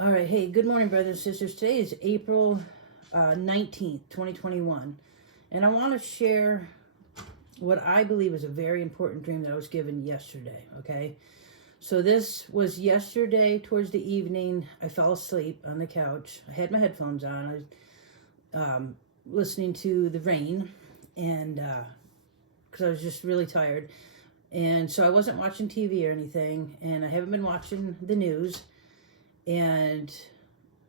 All right. Hey, good morning, brothers and sisters. Today is April 19th, 2021. And I want to share what I believe is a very important dream that I was given yesterday. Okay. So this was yesterday towards the evening. I fell asleep on the couch. I had my headphones on. I was listening to the rain and because I was just really tired. And so I wasn't watching TV or anything. And I haven't been watching the news. And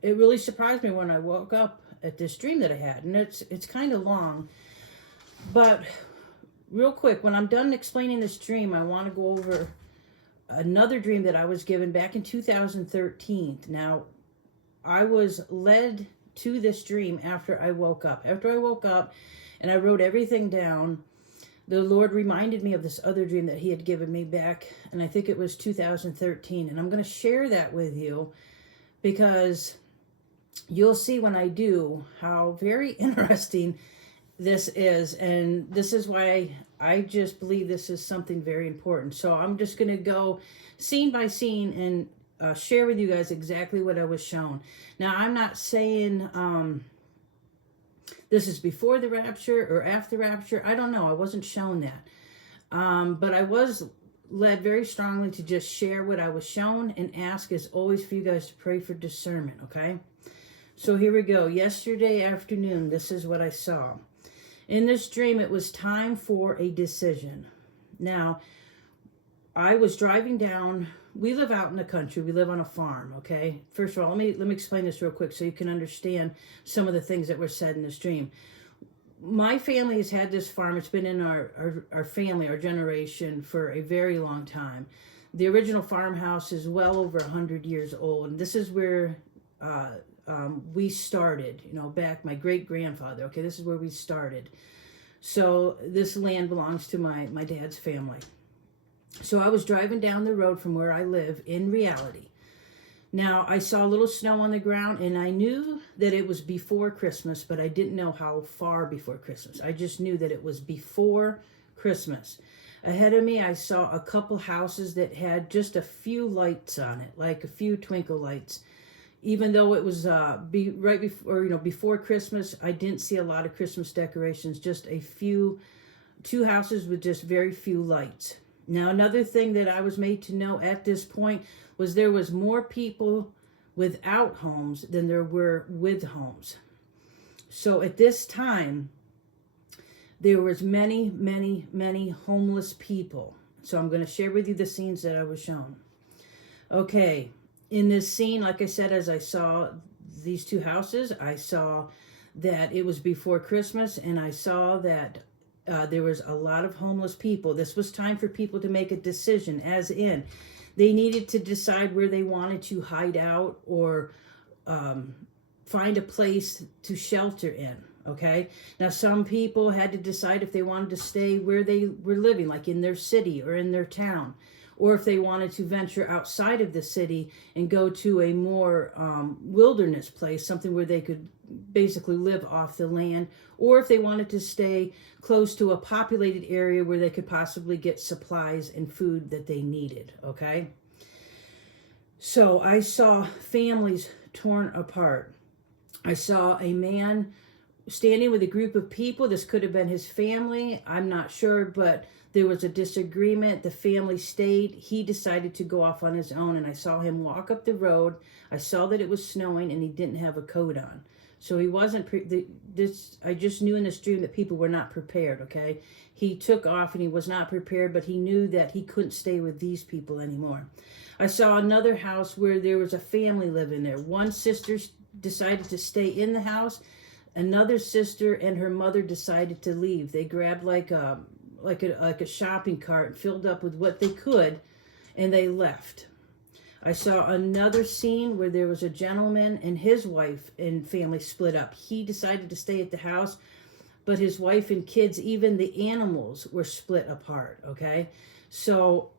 it really surprised me when I woke up at this dream that I had. And it's kind of long. But real quick, when I'm done explaining this dream, I want to go over another dream that I was given back in 2013. Now, I was led to this dream after I woke up. After I woke up and I wrote everything down, the Lord reminded me of this other dream that he had given me back, and I think it was 2013. And I'm going to share that with you because you'll see when I do how very interesting this is. And this is why I just believe this is something very important. So I'm just going to go scene by scene and share with you guys exactly what I was shown. Now, I'm not saying this is before the rapture or after the rapture. I don't know. I wasn't shown that. But I was led very strongly to just share what I was shown and ask, as always, for you guys to pray for discernment, okay? So here we go. Yesterday afternoon, this is what I saw. In this dream, it was time for a decision. Now, I was driving down. We live out in the country. We live on a farm, okay? First of all, let me explain this real quick so you can understand some of the things that were said in this dream. My family has had this farm. It's been in our family, our generation, for a very long time. The original farmhouse is well over 100 years old. And this is where we started, back my great-grandfather. Okay, this is where we started. So this land belongs to my dad's family. So I was driving down the road from where I live in reality. Now, I saw a little snow on the ground, and I knew that it was before Christmas, but I didn't know how far before Christmas. I just knew that it was before Christmas. Ahead of me, I saw a couple houses that had just a few lights on it, like a few twinkle lights. Even though it was right before, before Christmas, I didn't see a lot of Christmas decorations, just two houses with just very few lights. Now, another thing that I was made to know at this point was there was more people without homes than there were with homes. So at this time, there was many, many, many homeless people. So I'm going to share with you the scenes that I was shown. Okay, in this scene, like I said, as I saw these two houses, I saw that it was before Christmas, and I saw that there was a lot of homeless people. This was time for people to make a decision, as in they needed to decide where they wanted to hide out or find a place to shelter in, okay? Now, some people had to decide if they wanted to stay where they were living, like in their city or in their town, or if they wanted to venture outside of the city and go to a more wilderness place, something where they could basically live off the land, or if they wanted to stay close to a populated area where they could possibly get supplies and food that they needed, okay? So I saw families torn apart. I saw a man standing with a group of people. This could have been his family. I'm not sure, but there was a disagreement. The family stayed. He decided to go off on his own, and I saw him walk up the road. I saw that it was snowing, and he didn't have a coat on. So he wasn't, I just knew in this dream that people were not prepared, okay? He took off and he was not prepared, but he knew that he couldn't stay with these people anymore. I saw another house where there was a family living there. One sister decided to stay in the house. Another sister and her mother decided to leave. They grabbed like a shopping cart and filled up with what they could, and they left. I saw another scene where there was a gentleman and his wife and family split up. He decided to stay at the house, but his wife and kids, even the animals, were split apart, okay? So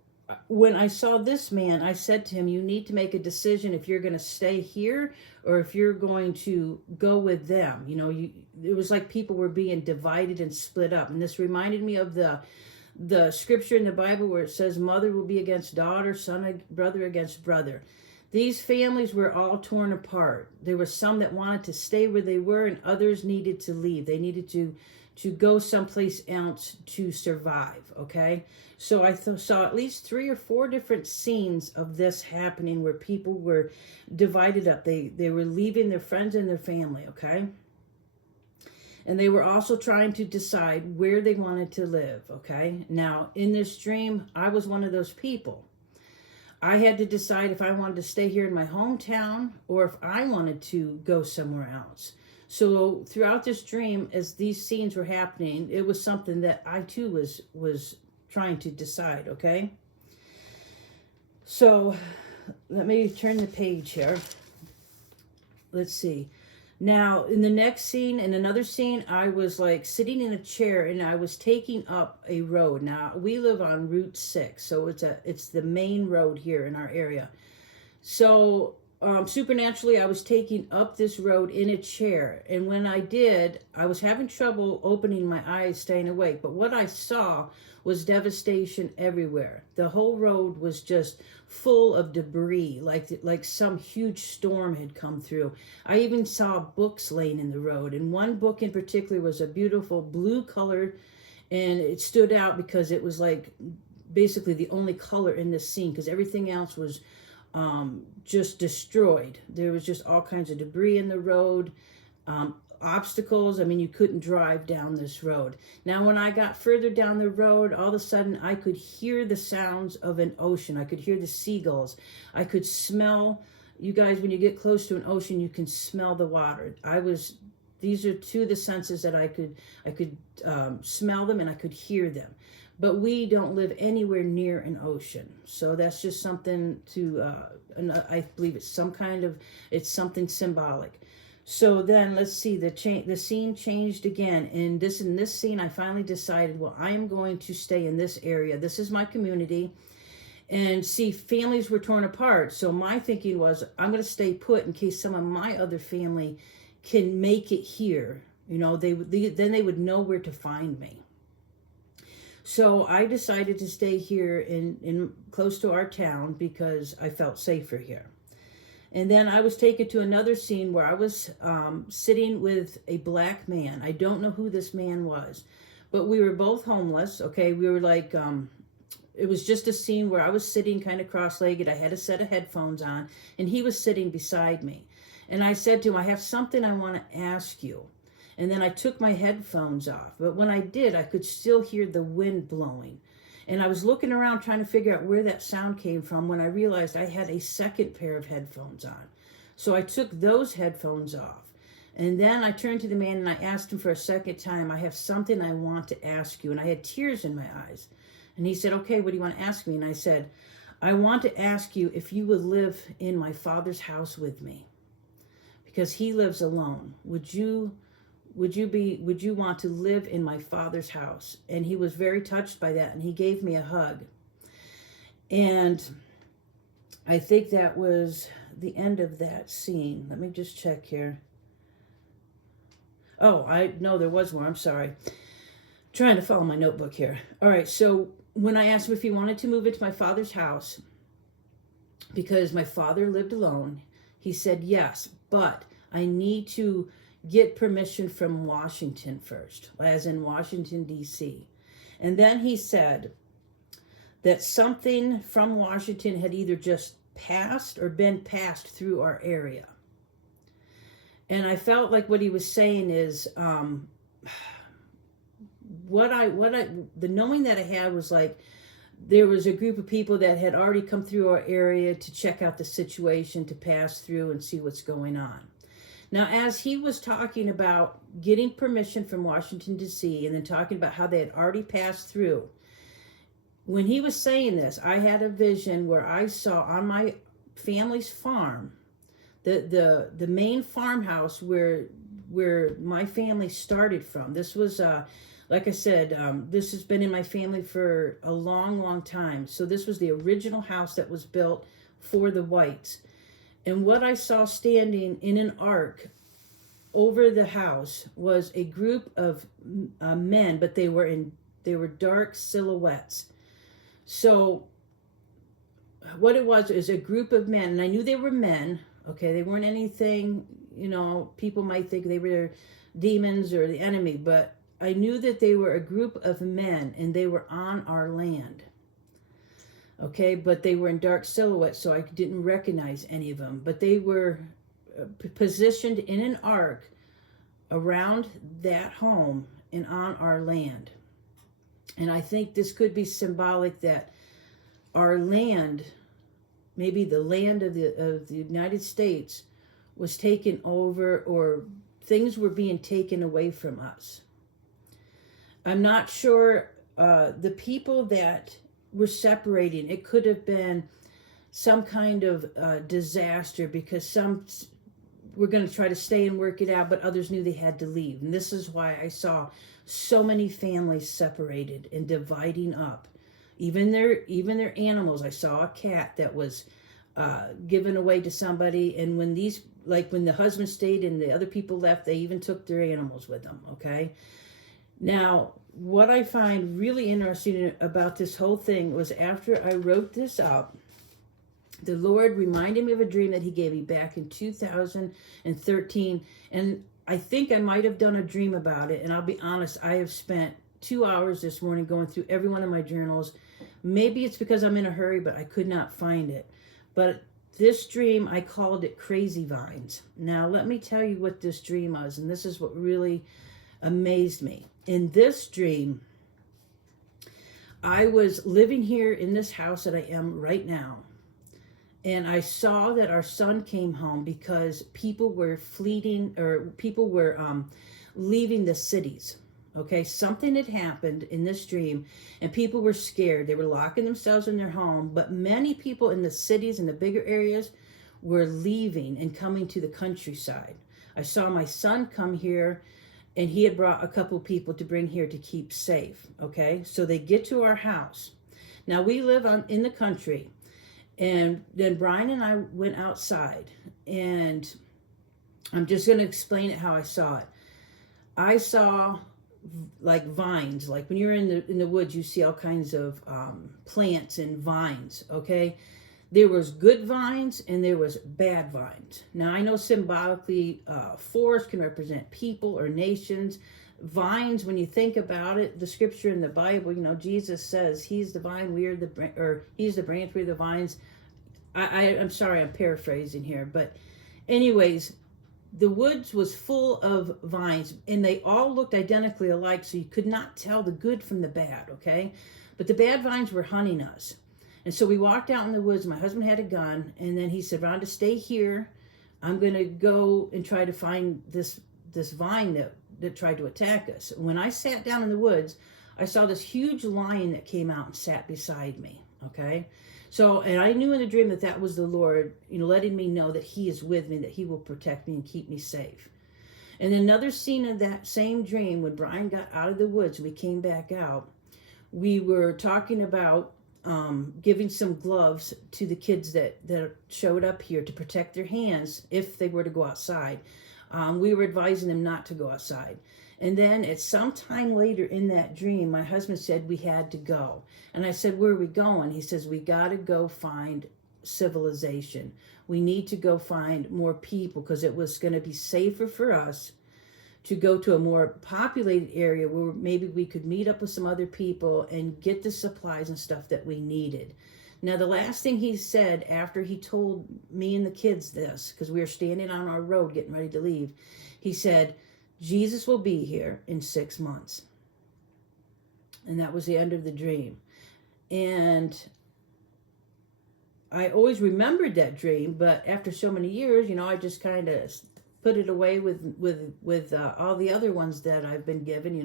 when I saw this man, I said to him, you need to make a decision if you're going to stay here or if you're going to go with them. It was like people were being divided and split up. And this reminded me of the scripture in the Bible where it says mother will be against daughter, brother against brother. These families were all torn apart. There were some that wanted to stay where they were, and others needed to leave. They needed to go someplace else to survive, okay? So I saw at least 3 or 4 different scenes of this happening where people were divided up. They were leaving their friends and their family, okay? And they were also trying to decide where they wanted to live, okay? Now, in this dream, I was one of those people. I had to decide if I wanted to stay here in my hometown or if I wanted to go somewhere else. So throughout this dream, as these scenes were happening, it was something that I too was trying to decide, okay? So let me turn the page here. Let's see. Now, in the next scene, in another scene, I was like sitting in a chair and I was taking up a road. Now, we live on Route 6, so it's the main road here in our area. So, supernaturally, I was taking up this road in a chair. And when I did, I was having trouble opening my eyes, staying awake. But what I saw was devastation everywhere. The whole road was just full of debris, like some huge storm had come through. I even saw books laying in the road, and one book in particular was a beautiful blue color, and it stood out because it was like basically the only color in this scene, because everything else was just destroyed. There was just all kinds of debris in the road, obstacles. I mean, you couldn't drive down this road. Now, when I got further down the road, all of a sudden I could hear the sounds of an ocean. I could hear the seagulls. I could smell, you guys, when you get close to an ocean, you can smell the water. These are two of the senses that I could smell them and I could hear them. But we don't live anywhere near an ocean. So that's just something to, I believe it's something symbolic. So then let's see, the scene changed again. And in this scene, I finally decided, well, I am going to stay in this area. This is my community. And see, families were torn apart. So my thinking was, I'm going to stay put in case some of my other family can make it here. You know, then they would know where to find me. So I decided to stay here in close to our town because I felt safer here. And then I was taken to another scene where I was sitting with a black man. I don't know who this man was, but we were both homeless. Okay, we were like, it was just a scene where I was sitting kind of cross-legged. I had a set of headphones on, and he was sitting beside me. And I said to him, I have something I want to ask you. And then I took my headphones off. But when I did, I could still hear the wind blowing. And I was looking around trying to figure out where that sound came from when I realized I had a second pair of headphones on. So I took those headphones off. And then I turned to the man and I asked him for a second time, I have something I want to ask you. And I had tears in my eyes. And he said, okay, what do you want to ask me? And I said, I want to ask you if you would live in my father's house with me. Because he lives alone. Would you want to live in my father's house? And he was very touched by that, and he gave me a hug. And I think that was the end of that scene. Let me just check here. Oh, no, there was more. I'm sorry. Trying to follow my notebook here. All right, so when I asked him if he wanted to move into my father's house, because my father lived alone, he said yes, but I need to get permission from Washington first, as in Washington, D.C. And then he said that something from Washington had either just passed or been passed through our area. And I felt like what he was saying is, the knowing that I had was like, there was a group of people that had already come through our area to check out the situation, to pass through and see what's going on. Now, as he was talking about getting permission from Washington, D.C., and then talking about how they had already passed through, when he was saying this, I had a vision where I saw on my family's farm, the main farmhouse where my family started from. This was, like I said, this has been in my family for a long, long time. So this was the original house that was built for the whites. And what I saw standing in an arc over the house was a group of men, but they were dark silhouettes. So what it was is a group of men, and I knew they were men. Okay, they weren't anything, people might think they were demons or the enemy, but I knew that they were a group of men and they were on our land. Okay, but they were in dark silhouette, so I didn't recognize any of them. But they were positioned in an ark around that home and on our land. And I think this could be symbolic that our land, maybe the land of the United States, was taken over, or things were being taken away from us. I'm not sure the people that were separating. It could have been some kind of disaster, because some were going to try to stay and work it out, but others knew they had to leave. And this is why I saw so many families separated and dividing up. Even their animals. I saw a cat that was given away to somebody, and when the husband stayed and the other people left, they even took their animals with them. Okay. Now, what I find really interesting about this whole thing was, after I wrote this up, the Lord reminded me of a dream that he gave me back in 2013. And I think I might have done a dream about it. And I'll be honest, I have spent 2 hours this morning going through every one of my journals. Maybe it's because I'm in a hurry, but I could not find it. But this dream, I called it Crazy Vines. Now, let me tell you what this dream was. And this is what really amazed me. In this dream, I was living here in this house that I am right now. And I saw that our son came home because people were leaving the cities. Okay, something had happened in this dream, and people were scared. They were locking themselves in their home, but many people in the cities and the bigger areas were leaving and coming to the countryside. I saw my son come here, and he had brought a couple people to bring here to keep safe. Okay, so they get to our house. Now, we live in the country, and then Brian and I went outside, and I'm just going to explain it how I saw it. I saw like vines, like when you're in the woods, you see all kinds of plants and vines. Okay, there was good vines and there was bad vines. Now, I know symbolically forest can represent people or nations. Vines, when you think about it, the scripture in the Bible, Jesus says he's the vine, he's the branch, we're the vines. I'm sorry, I'm paraphrasing here, but anyways, the woods was full of vines, and they all looked identically alike, so you could not tell the good from the bad, okay? But the bad vines were hunting us. And so we walked out in the woods. My husband had a gun, and then he said, Rhonda, stay here. I'm going to go and try to find this vine that tried to attack us. When I sat down in the woods, I saw this huge lion that came out and sat beside me, okay? So, and I knew in the dream that was the Lord, letting me know that he is with me, that he will protect me and keep me safe. And another scene of that same dream, when Brian got out of the woods, we came back out, we were talking about giving some gloves to the kids that showed up here to protect their hands if they were to go outside. We were advising them not to go outside. And then at some time later in that dream, my husband said we had to go. And I said, where are we going? He says, we got to go find civilization. We need to go find more people, because it was going to be safer for us to go to a more populated area where maybe we could meet up with some other people and get the supplies and stuff that we needed. Now, the last thing he said after he told me and the kids this, because we were standing on our road getting ready to leave, he said, Jesus will be here in 6 months. And that was the end of the dream. And I always remembered that dream, but after so many years, I just kind of put it away with all the other ones that I've been given,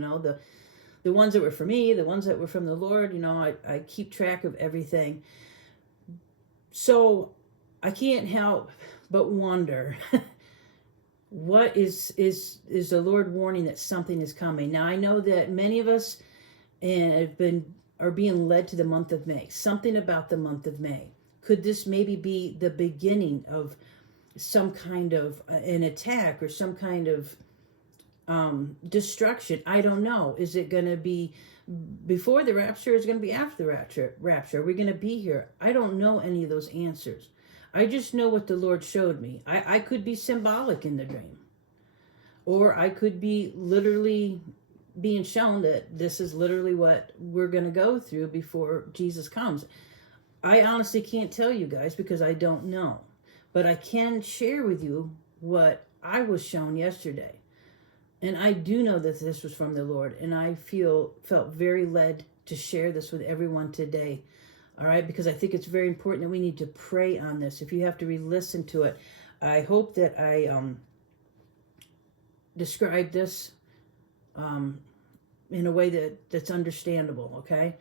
the ones that were for me, the ones that were from the Lord. I keep track of everything. So I can't help but wonder, what is the Lord warning that something is coming? Now, I know that many of us are being led to the month of May. Something about the month of May. Could this maybe be the beginning of some kind of an attack or some kind of destruction? I don't know. Is it going to be before the rapture is going to be after the rapture. Are we going to be here? I don't know any of those answers. I just know what the Lord showed me. I could be symbolic in the dream, or I could be literally being shown that this is literally what we're going to go through before Jesus comes. I honestly can't tell you guys because I don't know, but I can share with you what I was shown yesterday. And I do know that this was from the Lord, and I felt very led to share this with everyone today. All right, because I think it's very important that we need to pray on this. If you have to re-listen to it, I hope that I describe this in a way that's understandable. Okay,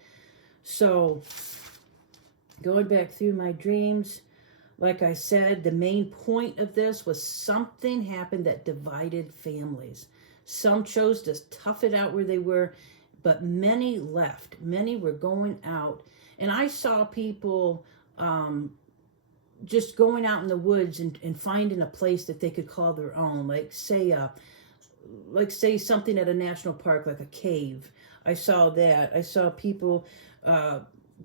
so going back through my dreams, like I said, the main point of this was something happened that divided families. Some chose to tough it out where they were, but many left. Many were going out. And I saw people just going out in the woods and finding a place that they could call their own. Like say something at a national park, like a cave. I saw that. I saw people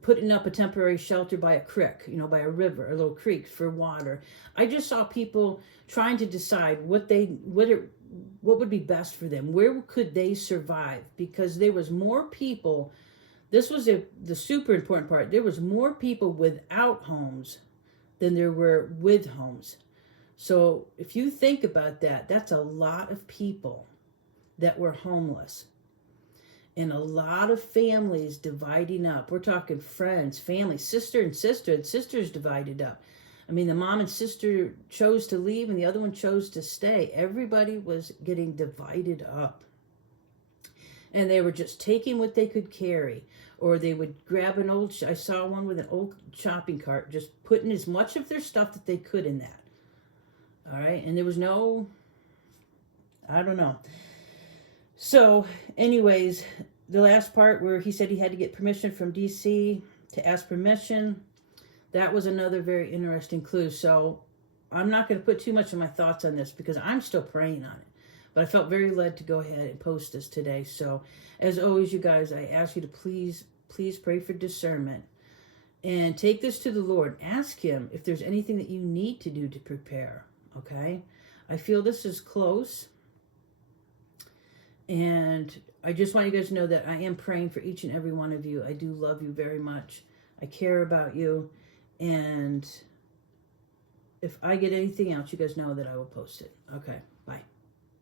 putting up a temporary shelter by a creek, by a river, a little creek for water. I just saw people trying to decide what would be best for them. Where could they survive? Because there was more people. This was the super important part. There was more people without homes than there were with homes. So if you think about that, that's a lot of people that were homeless. And a lot of families dividing up. We're talking friends, family, sister and sisters divided up. I mean, the mom and sister chose to leave and the other one chose to stay. Everybody was getting divided up. And they were just taking what they could carry. Or they would grab I saw one with an old shopping cart, just putting as much of their stuff that they could in that. All right, and there was I don't know. So, anyways, the last part where he said he had to get permission from DC to ask permission, that was another very interesting clue. So, I'm not going to put too much of my thoughts on this because I'm still praying on it. But I felt very led to go ahead and post this today. So, as always, you guys, I ask you to please pray for discernment. And take this to the Lord. Ask him if there's anything that you need to do to prepare. Okay? I feel this is close. And I just want you guys to know that I am praying for each and every one of you. I do love you very much. I care about you. And if I get anything else, you guys know that I will post it. Okay.